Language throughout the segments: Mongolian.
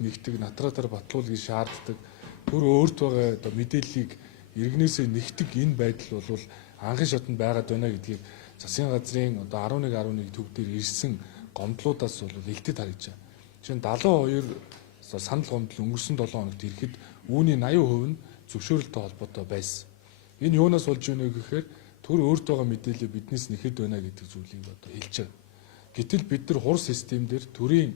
нэгтгэг, натратаар батлуулгийг шаарддаг. Түр өөрт байгаа одоо мэдээллийг иргэнээсээ нэгтгэг энэ байдал бол анхын шатнд байгаад байна гэдгийг засгийн газрын одоо 11 төв дээр ирсэн гомдлуудаас бол илтэд харагдаж байна. Жишээ нь 72 санал гомдол өнгөрсөн 7 хоногт ирэхэд үүний 80% нь зөвшөөрөлтөй холбоотой байсан. Энэ юунаас болж байна вэ гэхээр түр өөрт байгаа мэдээлэл биднээс нэхэд байна гэдэг зүйлийг одоо хэлж байгаа. Гэтэл бид нар хур систем дээр төрийн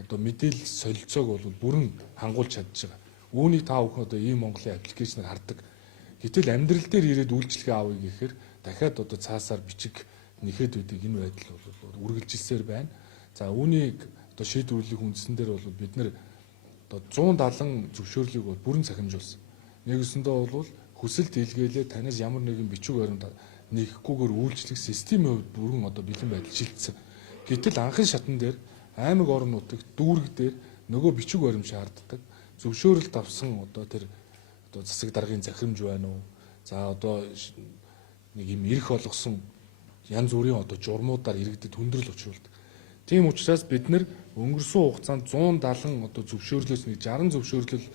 одоо мэдээлэл солилцоог бол бүрэн хангуулж чадчихж байгаа. Үүнийг та бүхэн одоо ийм Монголын аппликейшнээр хардаг. Гэтэл амьдрал дээр ирээд үйлчлэгээ авъя гэхээр дахиад одоо цаасаар бичиг нэхэд үүдэг энэ байдал бол үргэлжилсээр байна. За үүнийг одоо шийдвэрлэх үндсэн дээр бол бид нар одоо 170 зөвшөөрлийг бол бүрэн цахимжуулсан. Нэгсэндээ бол хүсэлт илгээлээ танаас ямар нэгэн бичиг баримт нэхэхгүйгээр үйлчлэх системийн хувьд бүрэн одоо бэлэн байдал шилжсэн. Гэтэл анхын шатн дээр аймаг орон нутагт дүүрэг дээр нөгөө бичиг баримт шаарддаг. Зөвшөөрөлт авсан одоо тэр одоо засаг даргын захирамж байна уу? За одоо нэг юм эрх олгосон янз бүрийн одоо журмуудаар иргэдэд хүндрэл учруулдаг. Тийм учраас бид нар өнгөрсөн хугацаанд 170 одоо зөвшөөрлөөс нэг 60 зөвшөөрлөл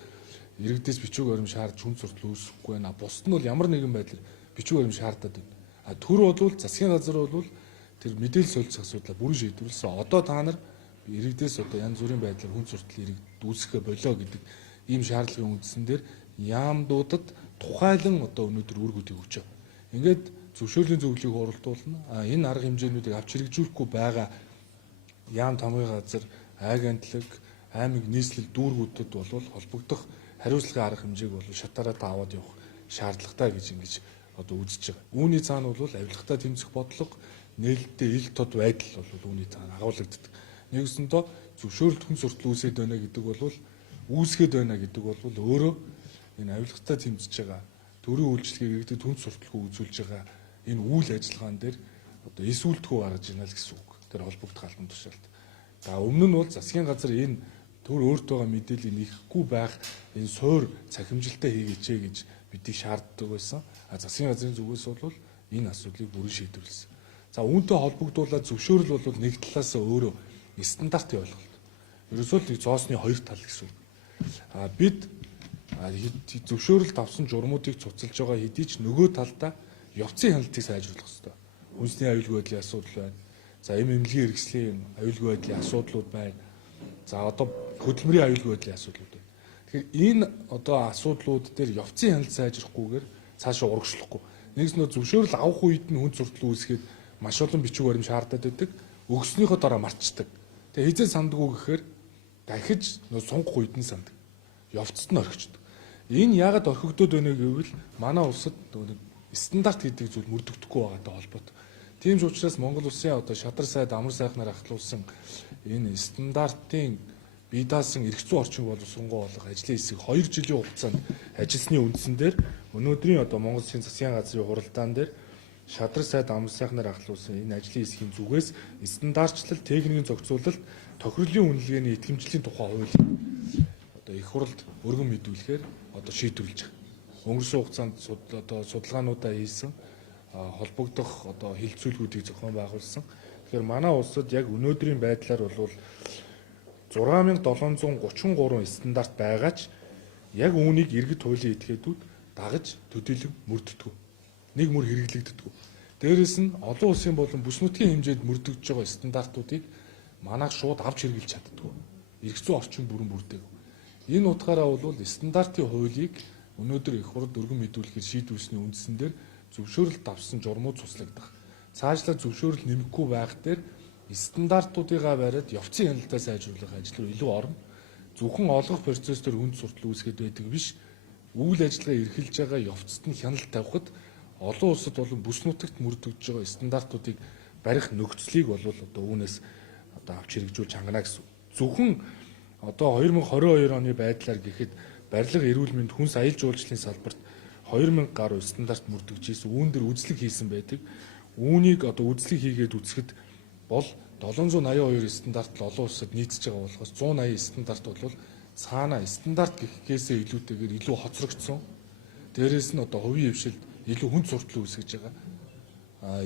иргэдээс бичиг баримт шаардж хүн суртал үүсэхгүй байна. Бусд нь бол ямар нэгэн байдлаар бичиг баримт шаарддаг байна. А төр бол засгийн газар бол тэр мэдээлэл солилцох асуудлаа бүрэн шийдвэрлсэн. Одоо та нар иргэдээс одоо янз бүрийн байдлаар хүн суртал иргэд үүсгэх болоо гэдэг ийм шаардлагын үндсэн дээр яамдуудад тухайлан одоо өнөөдөр үүргүүдийг өгч байгаа. Ингээд зөвшөөрлийн зөвлөлийг хуралдуулна. Энэ арга хэмжээнүүдийг авч хэрэгжүүлэхгүй байгаа яам тамгын газар, агентлаг, аймаг нийслэл дүүргүүдэд бол холбогдох хариуцлагын арга хэмжээг бол шатаараа аваад явах шаардлагатай гэж ингэж одоо үзэж байгаа. Үүний цаана бол авилгатаа тэмцэх бодлого, нээлттэй ил тод байдал бол үүний цаана агуулгаддаг. Нэгсэндээ зөвшөөрөлт хүн суртал үүсээд байна гэдэг бол үүсгээд байна гэдэг бол өөрөө энэ авилгатаа тэмцэж байгаа төрийн үйлчлэгийг иргэдэд хүн сурталгүй үзүүлж байгаа энэ үйл ажиллагаан дээр одоо эсвүүлтгүү гаргаж байна л гэсэн үг. Тэр холбогдох албан тушаалт. За өмнө нь бол засгийн газар энэ төр өөрт байгаа мэдээллийг нэхэхгүй байх энэ суур цахимжилтаа хийгээч гэж бидийг шаарддаг байсан. Засгийн газрын зүгээс бол энэ асуудлыг бүрэн шийдвэрлсэн. За үүнтэй холбогдуулаад зөвшөөрөл бол нэг талаас өөрөө стандартын ойлголт. Ерөөсөө зоосны хоёр тал гэсэн үг. Бид зөвшөөрөлт авсан журмуудыг цуцалж байгаа хэдий ч нөгөө талдаа явцын хяналтыг сайжруулах хэрэгтэй. Үндэсний аюулгүй байдлын асуудал байна. За эмнэлгийн хэрэгслийн аюулгүй байдлын асуудлууд байна. За одоо хөдөлмөрийн аюулгүй байдлын асуудлууд байна. Тэгэхээр энэ одоо асуудлууд дээр явцын хяналт сайжрахгүйгээр цаашаа урагшлахгүй. Нэгс нөө зөвшөөрөл авах үед нь хүн суртал үүсгээд маш олон бичиг баримт шаардаад байдаг. Өгснөөхөө дараа мартчихдаг. Тэгээ хизээ сандгүй гэхээр дахиж нөө сунгах үед нь сандаг. Явцад нь орхичдаг. Энэ яагаад орхигдоод байна гэвэл манай улсад стандарт гэдэг зүйл мөрдөгдөхгүй байгаатай холбоотой. Тийм ч учраас Монгол улсын одоо шадар сайд амар сайхнаар ахлуулсан энэ стандартын бие даасан эрх зүйн орчин боловсронгуй болох ажлын хэсэг 2 жилийн хугацаанд ажилласны үндсэн дээр өнөөдрийн одоо Монгол Улсын засгийн газрын хуралдаан дээр шадар сайд амар сайхнаар ахлуулсан энэ ажлын хэсгийн зүгээс стандартчлал, техникийн зохицуулалт, тохирлын үнэлгээний итгэмжлийн тухай хууль одоо их хуралд өргөн мэдүүлэхээр одоо шийдвэрлэж байгаа. Өнгөрсөн хугацаанд одоо судалгаануудаа хийсэн, холбогдох одоо хилцүүлгүүдийг зохион байгуулсан. Тэгэхээр манай улсад яг өнөөдрийн байдлаар бол 6733 стандарт байгаа ч яг үүнийг иргэд хуулийн этгээдүүд дагаж төдийлөн мөрддөг. Нэг мөр хэрэглэгддэг. Дээрээс нь олон улсын болон бүс нутгийн хэмжээнд мөрдөгдөж байгаа стандартуудыг манайх шууд авч хэрэглэж чаддаг. Эрх зүйн орчин бүрэн бүрдээв. Энэ утгаараа бол стандартын хуулийг өнөөдөр их хурд өргөн мэдүүлэхээр шийдвэрлсэний үндсэн дээр зөвшөөрөлт авсан журмууд цуслагдах. Цаашлаад зөвшөөрөл нэмэхгүй байх дээр стандартуудыгаа бариад явцын хяналтаа сайжруулах ажил руу илүү орно. Зөвхөн олгох процесс төр хүнд суртал үүсгэж байдаг биш. Үйл ажиллагаа эрхэлж байгаа явцад нь хяналт тавихад олон улсад болон бүс нутагт мөрдөгдөж байгаа стандартуудыг барих нөхцөлийг бол одоо үүнээс одоо авч хэрэгжүүлж хангана гэсэн. Зөвхөн одоо 2022 оны байдлаар гэхэд барилга, эрүүл мэнд, хүнс аялал жуулчлалын салбарт 2000 гаруй стандарт мөрдөгж ийсэн, үүн дээр үзлэг хийсэн байдаг. Үүнийг одоо үзлэг хийгээд үзэхэд бол 782 стандарт л олон улсад нийцэж байгаа болохоос 180 стандарт бол цаана стандарт гэхээсээ илүүтэйгээр илүү хоцрогдсон. Дээрээс нь одоо хувийн хвшилд илүү хүнд суртал үүсгэж байгаа.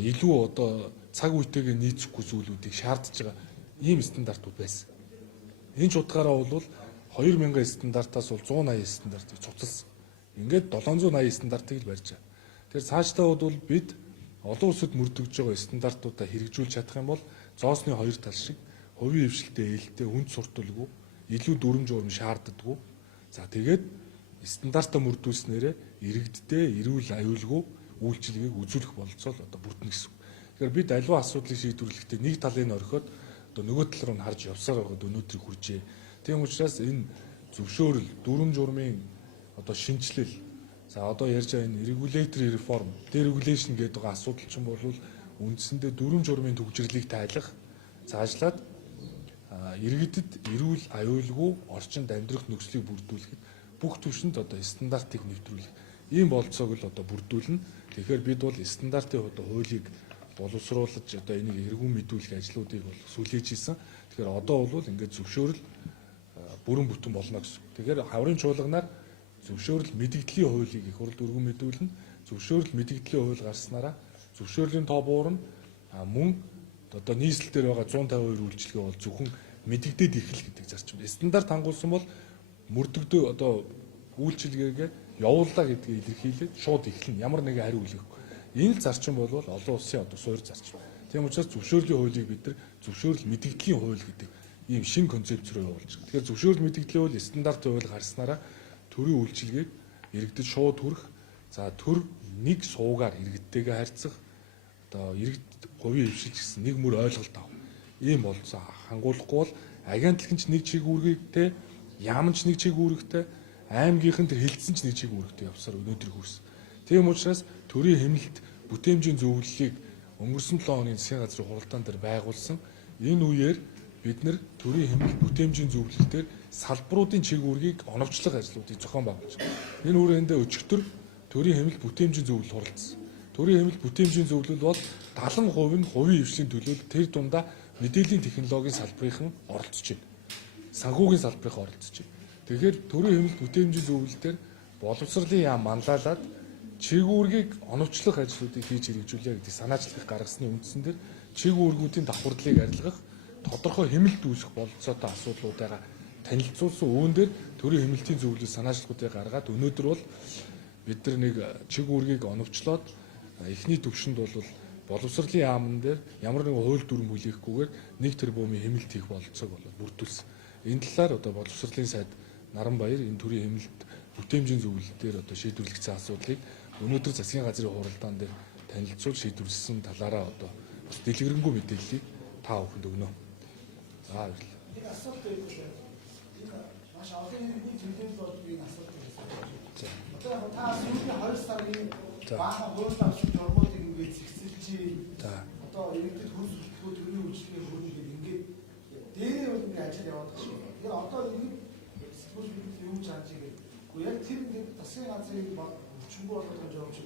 Илүү одоо цаг үетэйгээ нийцэхгүй зүйлүүдийг шаардж байгаа ийм стандартууд байсан. Энэ ч утгаараа бол 2000 стандартаас бол 180 стандартыг цуцалсан. Ингээд 780 стандартыг л барьж байгаа. Тэгэхээр цаашдаа бол бид олон улсад мөрдөгж байгаа стандартуудаа хэрэгжүүлж чадах юм бол зоосны хоёр тал шиг хувийн хвшилтэй ээлтэй хүнд сурталгүй илүү дүрм журм шаарддаггүй. За тэгээд стандартаа мөрдүүлснээрээ иргэдтэй эрүүл аюулгүй үйлчилгээг үзүүлэх бололцоол одоо бүрдэнэ гэсэн. Тэгэхээр бид аливаа асуудлыг шийдвэрлэхдээ нэг талыг нь орхиод одоо нөгөө тал руу харж явсаар байгаад өнөөдрийг хүрчээ. Тийм учраас энэ зөвшөөрөл, дүрм журмын одоо шинжилэл, за одоо ярьж байгаа энэ regulatory reform, deregulation гэдэг байгаа асуудал чинь бол үндсэндээ дүрм журмын төвчрлийг тайлах, цаашлаад иргэдэд эрүүл аюулгүй орчинд амьдрах нөхцөлийг бүрдүүлэхэд бүх түвшинд одоо стандартыг нэвтрүүлэх ийм болцоог л одоо бүрдүүлнэ. Тэгэхээр бид бол стандартын одоо хуулийг боловсруулж одоо энийг эргүүн мэдүүлэх ажлуудыг бол сүлээж хийсэн. Тэгэхээр одоо бол ингээд зөвшөөрөл бүрэн бүтэн болно гэсэн. Тэгэхээр хаврын чуулганаар зөвшөөрөл мэдэгдлийн хуулийг их хурд өргөн мэдүүлнэ. Зөвшөөрөл мэдэгдлийн хууль гарснараа зөвшөөрлийн тоо буурна. Мөн одоо нийслэл дээр байгаа 152 үйлчилгээ бол зөвхөн мэдэгдээд эхэл гэдэг зарчим. Стандарт хангуулсан бол мөрдөгдөө одоо үйлчилгээгээ явууллаа гэдгийг илэрхийлээд шууд эхэлнэ. Ямар нэгэн хариу үлээхгүй. Энэ л зарчим бол олон улсын одоо суур зарчим. Тийм учраас зөвшөөрлийн хуулийг бид нар зөвшөөрөл мэдэгдлийн хууль гэдэг ийм шинэ концепц рүү явуулж байгаа. Тэгэхээр зөвшөөрөл мэдэгдлийн хууль стандартын хууль гарснараа төрийн үйлчилгээг иргэдэд шууд хүрэх, за төр нэг суугаар иргэдтэйгээ харьцах, одоо иргэд хувийн хвшилж гэсэн нэг мөр ойлголт авах. Ийм болцоо хангуулахгүй бол агентлагч нэг чиг үүрэгтэй, яамч нэг чиг үүрэгтэй, аймгийнхан тэр хилцэн ч нэг чиг үүрэгтэй явсаар өнөөдөр хүрсэн. Тийм учраас төрийн хэмнэлт бүтээмжийн зөвлөлийг өнгөрсөн 7 оны засгийн газрын хуралдаан дээр байгуулсан. Энэ үеэр бид нар төрийн хэмнэлт бүтээмжийн зөвлөл дээр салбаруудын чиг үүргийг оновчлох ажлуудыг зохион байгуулж байгаа. Энэ хүрээндээ өчигдөр төрийн хэмнэлт бүтээмжийн зөвлөл хуралдсан. Төрийн хэмнэлт бүтээмжийн зөвлөл бол 70% нь хувийн хвшлийн төлөөлөл тэр дундаа мэдээллийн технологийн салбарынхан оролцож байна. Санхүүгийн салбарынхан оролцож байна. Тэгэхээр төрийн хэмнэлт бүтээмжийн зөвлөл дээр боловсролын яам манлайлаад чиг үүргийг оновчлох ажлуудыг хийж хэрэгжүүлээ гэдэг санаачлагыг гаргасны үндсэн дээр чиг үүргүүдийн давхардлыг арилгах, тодорхой хэмнэлт үүсэх бололцоотой асуудлуудаа танилцуулсан үүн дээр төрийн хэмнэлтийн зөвлөл санаачлагуудыг гаргаад өнөөдөр бол бид нар нэг чиг үүргийг оновчлоод эхний төвшөнд бол боловсролын яамн дээр ямар нэгэн хууль дүрм хүлээхгүйгээр 1 тэрбумын хэмнэлт хийх бололцоог бол бүрдүүлсэн. Энэ талаар одоо боловсролын сайд Наранбаяр энэ төрийн хэмнэлт бүтээмжийн зөвлөл дээр одоо шийдвэрлэгдсэн асуудлыг өнөөдөр засгийн газрын хуралдаан дээр танилцуул шийдвэрлсэн талаараа одоо бас дэлгэрэнгүй мэдээллийг та бүхэнд өгнө. За баярлалаа. Энэ асуулт энэ маш олон нэг зүйлээс болж би энэ асуулт ирсэн. Одоо та сүүлийн 2 сарын баахан хууль авсан журмуудыг ингээд зэгцэлж одоо иргэдэд хөрсөлтөө төрийн үйлчлэгээ хөрөнгө ингээд дээрээ бол ингээд ажил яваад байгаа шүү. Тэгээ одоо энэ сэтгүүл бид юу ч хааж игээд яг тэр ингээд засгийн газрын хүчгүй болгох журмч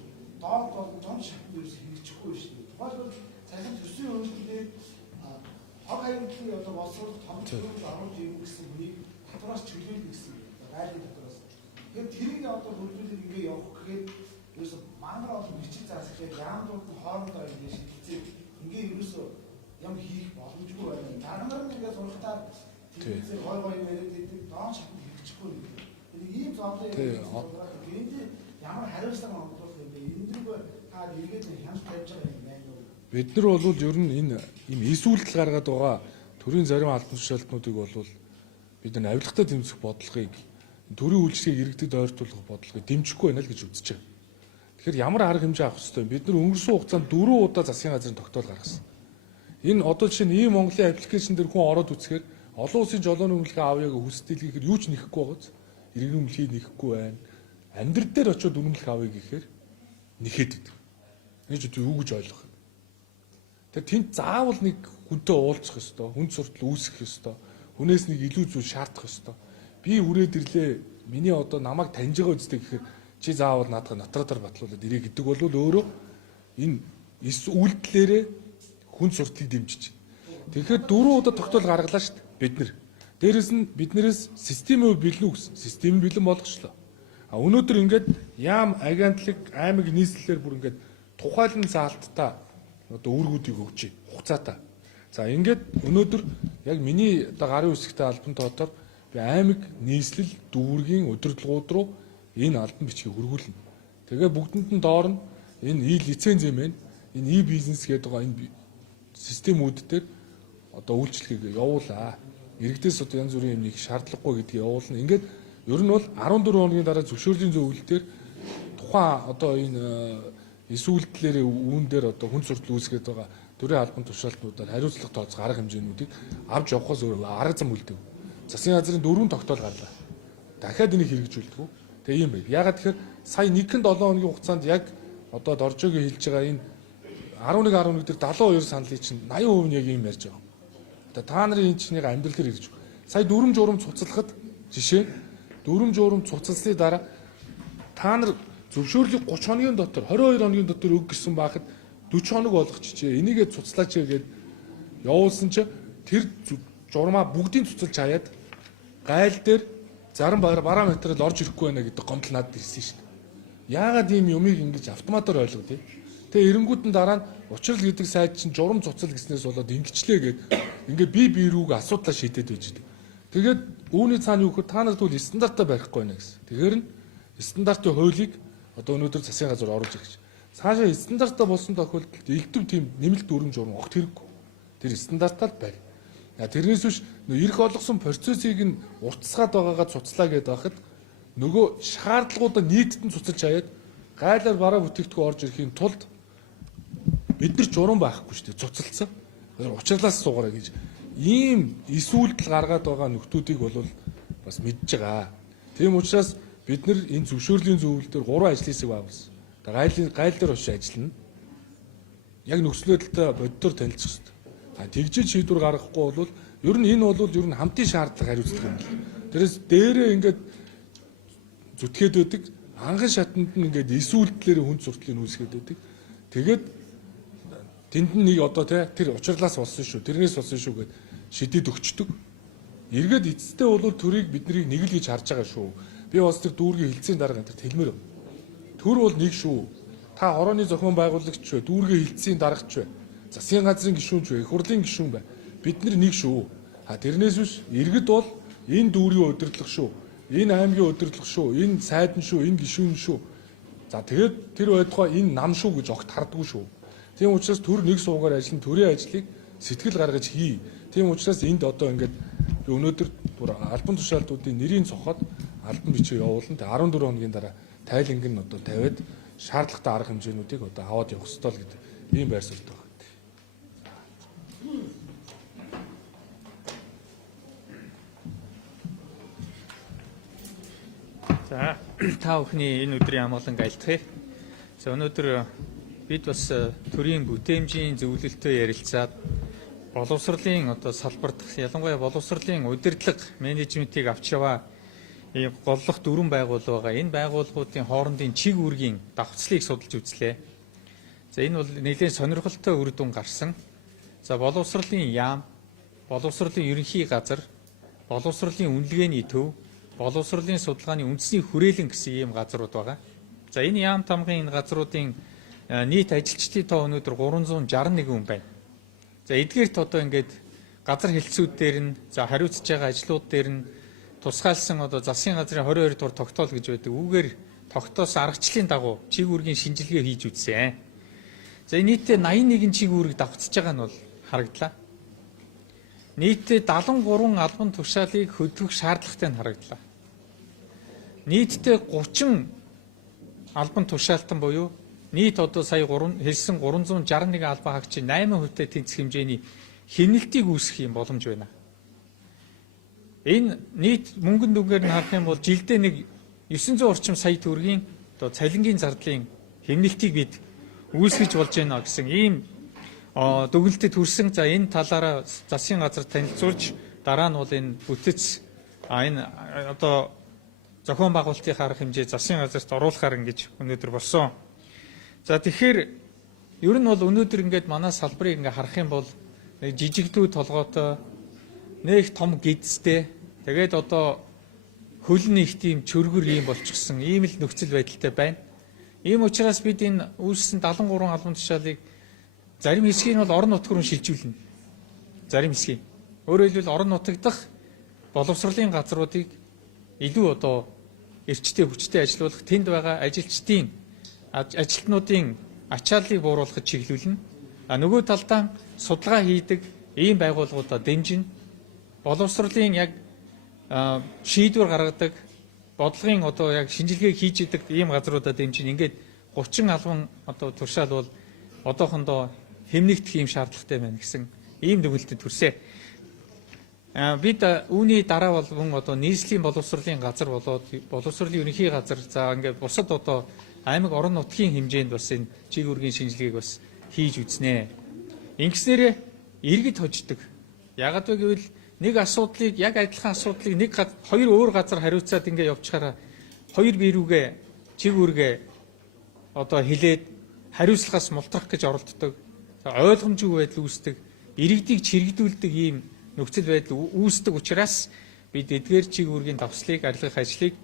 доод бол том шатны ерөөс хэрэгжихгүй шүү дээ. Тухайлбал цахим төсвийн хөрөнгөлөө хог хаягдлын одоо боловсрол том төрөнд оруулж ирнэ гэсэн хүнийг татвараас чөлөөлнө гэсэн гайхал татвараас. Тэгэхээр тэрийг одоо хөрвүүлэг ингээд явах гэхэд ерөөсө мангар олон бичиг заасгал яамдууд нь хоорондоо ингээд шийдэлцээ ингээд ерөөсө юм хийх боломжгүй байна. Дарамар нь ингээд сурахтаа тэр гой гой яриад идэг доон шатнд хэрэгжихгүй. Энэ ийм зовлон энд ямар хариуцлага онгоох юм бэ? Эндэргүй та эргээд хяналт тавьж байгаа юм байна уу? Бид нар бол ер нь энэ эс үйлдэл гаргаад байгаа төрийн зарим албан тушаалтнуудыг бол бид нар авилгатай тэмцэх бодлогыг төрийн үйлчлэгийг иргэдэд ойртуулах бодлогыг дэмжихгүй байна л гэж үзэж байна. Тэгэхээр ямар арга хэмжээ авах ёстой вэ? Бид нар өнгөрсөн хугацаанд 4 удаа засгийн газрын тогтоол гаргасан. Энэ одоо жишээ нь ийм Монголын аппликейшн дээр хүн ороод үзэхээр олон улсын жолооны өмнөлгөө авъяг хүсэлтэлгээр юу ч нэхэхгүй байгааз иргэн өмнөлгийг нэхэхгүй байна. Амьдрал дээр очиод үнэмлэх авъя гэхээр нэхэд идэв. Энэ ч юу гэж ойлгох юм. Тэгэхээр тэнд заавал нэг хүнтэй уулзах ёстой, хүн суртал үүсгэх ёстой, хүнээс нэг илүү зүйл шаардах ёстой. Би үрээд ирлээ, миний одоо намайг таньж байгаа үстэй гэхээр чи заавал наадах натратаар батлуулаад ирээ гэдэг бол өөрөө энэ эс үйлдэлээрээ хүн сурталыг дэмжиж байна. Тэгэхээр 4 удаа тогтоол гаргалаа шүү дээ бид нар. Дээрэс нь биднээс системээ бэлнүү гэсэн. Систем бэлэн болгочлоо. А өнөөдөр ингээд яам агентлаг аймаг нийслэлээр бүр ингээд тухайлан заалттай одоо үүргүүдийг өгч байна. Хугацаатай. За ингээд өнөөдөр яг миний одоо гарын үсгтэй албан тоотоор би аймаг нийслэл дүүргийн удирдлагууд руу энэ албан бичгийг хөргүүлнэ. Тэгээ бүгдэнд нь доор нь энэ лиценз юм байна. Энэ бизнес гэдэг байгаа энэ системүүд дээр одоо үйлчлэгийг явуулаа. Иргэдээс одоо янз бүрийн юмыг шаардлагагүй гэдгийг явуулна. Ингээд ер нь бол 14 хоногийн дараа зөвшөөрлийн зөвлөлтөөр тухайн одоо энэ эсүүлдлэрийн үүн дээр одоо хүн суртал үүсгэж байгаа төрийн албан тушаалтнуудаар хариуцлага тооцох арга хэмжээнүүдийг авч явахаас өөр арга зам үлдэв. Засгийн газрын 4 тогтоол гарлаа. Дахиад энийг хэрэгжүүлдэг. Тэгээ юм байв. Ягаад тэгэхээр сая 1-7 хоногийн хугацаанд яг одоо Доржогийн хэлж байгаа энэ 11 дээр 72 саналын чинь 80% нь яг юм ярьж байгаа. Одоо та нарын энэ чинийг амьдрал дээр хэрэгжих. Сая дүрм журам цуцлахад жишээ дүрм журам цуцлсны дараа та нар зөвшөөрлийг 30 хоногийн дотор 22 хоногийн дотор өг гэсэн байхад 40 хоног болгочихжээ. Энийгээ цуцлаач гээд явуулсан чи тэр журмаа бүгдийг цуцалж хаяад гайл дээр зарим параметрээр орж ирэхгүй байна гэдэг гомдол надад ирсэн шүү дээ. Яагаад ийм юмыг ингэж автоматар ойлгодог? Тэгээ эренгүүд нь дараа нь учрал гэдэг сайд чинь журам цуцал гэснээс болоод ингэчлээ гээд ингээд би рүүг асуудлаа шийдээд байж дээ. Тэгээд үүний цаана юу гэхээр та нарт бол стандартаа барихгүй байна гэсэн. Тэгэхээр нь стандартын хуулийг одоо өнөөдөр засгийн газар оруулж ирэх. Цаашаа стандартаа болсон тохиолдолд элдв тийм нэмэлт дүрм журам огт хэрэггүй. Тэр стандартаар барь. Тэрнээс биш ирэх олгосон процессыг нь уртасгаад байгаагаа цуцлаа гэдээ байхад нөгөө шаардлагуудаа нийтэд нь цуцалж хаяад гайлаар бараа бүтээгдэхүүн орж ирэхийн тулд бид нар журам байхгүй шүү дээ цуцалцсан. Учирлаас суугаарай гэж ийм эсүүлдэл гаргаад байгаа нөхдүүдийг бол бас мэдж байгаа. Тийм учраас бид нар энэ зөвшөөрлийн зөвлөлтөөр 3 ажлын хэсэг байгуулсан. Гайл дээр очиж ажиллана. Яг нөхцөл байдалтай боддоор танилцах хэрэгтэй. Тэгжиж шийдвэр гаргахгүй бол ер нь энэ бол ер нь хамтын шаардлага хариуцлага юм байна. Тэрээс дээрээ ингээд зүтгээд байдаг анхан шатанд нь ингээд эсүүлдлээр хүн суртлыг үүсгээд байдаг. Тэгээд тэнд нь нэг одоо тэр учирлаас болсон шүү. Тэрнээс болсон шүү гэд шидэд өгчдөг. Эргээд эцэстээ бол төрийг биднийг нэг л гэж харж байгаа шүү. Би бас тэр дүүргийн хилцээний дарга энэ хэлмээр. Төр бол нэг шүү. Та хорооны зохион байгуулагч вэ? Дүүргийн хилцээний даргач вэ? Засгийн газрын гишүүнч вэ? Их хурлын гишүүн бай. Бид нар нэг шүү. Тэрнээс биш иргэд бол энэ дүүргийн удирдлага шүү. Энэ аймгийн удирдлага шүү. Энэ сайд нь шүү. Энэ гишүүн шүү. За тэгээд тэр байтугай энэ нам шүү гэж огт хардггүй шүү. Тийм учраас төр нэг суугаар ажиллан төрийн ажлыг сэтгэл гаргаж хий. Тийм учраас энд одоо ингээд би өнөөдөр албан тушаалтуудын нэрийн цохоод албан бичиг явуулна. Тэгээ 14 хоногийн дараа тайланг нь одоо тавиад шаардлагатай арга хэмжээнүүдийг одоо аваад явах ёстой л гэдэг ийм байр суурь байна. За та бүхний энэ өдрийн амгалан айлтгая. За өнөөдөр бид бас төрийн бүтээмжийн зөвлөлтөд ярилцаад боловсролын одоо салбарт ялангуяа боловсролын удирдлага менежментийг авч яваа ийм голлох дөрвөн байгууллага байгаа. Энэ байгууллагуудын хоорондын чиг үүргийн давхцлыг судалж үзлээ. За энэ бол нэлээд сонирхолтой үр дүн гарсан. За боловсролын яам, боловсролын ерөнхий газар, боловсролын үнэлгээний төв, боловсролын судалгааны үндэсний хүрээлэн гэсэн ийм газрууд байгаа. За энэ яам тамгын энэ газруудын нийт ажилчдын тоо өнөөдөр 361 хүн байна. За эдгээрт одоо ингээд газар хэлтсүүд дээр нь за хариуцж байгаа ажлууд дээр нь тусгаалсан одоо засгийн газрын 22 дугаар тогтоол гэж байдаг. Үүгээр тогтоосон аргачлалын дагуу чиг үүргийн шинжилгээ хийж үзсэн. За нийтдээ 81 чиг үүрэг давтцаж байгаа нь бол харагдлаа. Нийтдээ 73 албан тушаалыг хөдөлгөх шаардлагатай нь харагдлаа. Нийтдээ 30 албан тушаалтан буюу нийт одоо сая хэлсэн 361 албан хаагчийн 8%-тай тэнцэх хэмжээний хяналтыг үүсгэх юм боломж байна. Энэ нийт мөнгөн дүнгээр нь харах юм бол жилдээ нэг 900 орчим сая төгрөгийн одоо цалингийн зардлын хяналтыг бид үүсгэж болж байна гэсэн ийм дүгнэлтэд хүрсэн. За энэ талаараа засгийн газар танилцуулж дараа нь бол энэ бүтэц энэ одоо зохион байгуулалтын арга хэмжээ засгийн газарт оруулахаар ингэж өнөөдөр болсон. За тэгэхээр ер нь бол өнөөдөр ингээд манай салбарыг ингээд харах юм бол нэг жижигдүү толгойтой нэг том гидстэй тэгээд одоо хөлн их тийм чөргөр юм болчихсон ийм л нөхцөл байдалтай байна. Ийм учраас бид энэ үүссэн 73 албан тушаалыг зарим хэсгийг нь бол орон нутгаар нь шилжүүлнэ. Зарим хэсгийг. Өөрөөр хэлбэл орон нутаг дахь боловсролын газруудыг илүү одоо эрчтэй хүчтэй ажилуулах, тэнд байгаа ажилчдын ажилтнуудын ачааллыг бууруулахад чиглүүлнэ. Нөгөө талдаа судалгаа хийдэг ийм байгууллагуудаа дэмжинэ. Боловсролын яг шийдвэр гаргадаг, бодлогын одоо яг шинжилгээг хийж идэг ийм газруудаа дэмжинэ. Ингээд 30 албан одоо туршаал бол одоохондоо хэмнэгдэх ийм шаардлагатай байна гэсэн ийм дүгнэлтэд хүрсэ. Бид үүний дараа бол мөн одоо нийслэлийн боловсролын газар болоод боловсролын ерөнхий газар за ингээд бусад одоо аймаг орон нутгийн хэмжээнд бас энэ чиг үүргийн шинжилгээг бас хийж үзнэ. Ингэснээр иргэд хождог. Яагад вэ гэвэл нэг асуудлыг яг адилхан асуудлыг хоёр өөр газар хариуцаад ингээд явчихаараа хоёр бирүүгээ чиг үүргээ одоо хилээд хариуцлагаас мултрах гэж оролддог. Ойлгомжгүй байдал үүсдэг. Иргэдийг чирэгдүүлдэг ийм нөхцөл байдал үүсдэг учраас бид эдгээр чиг үүргийн давслыг арилгах ажлыг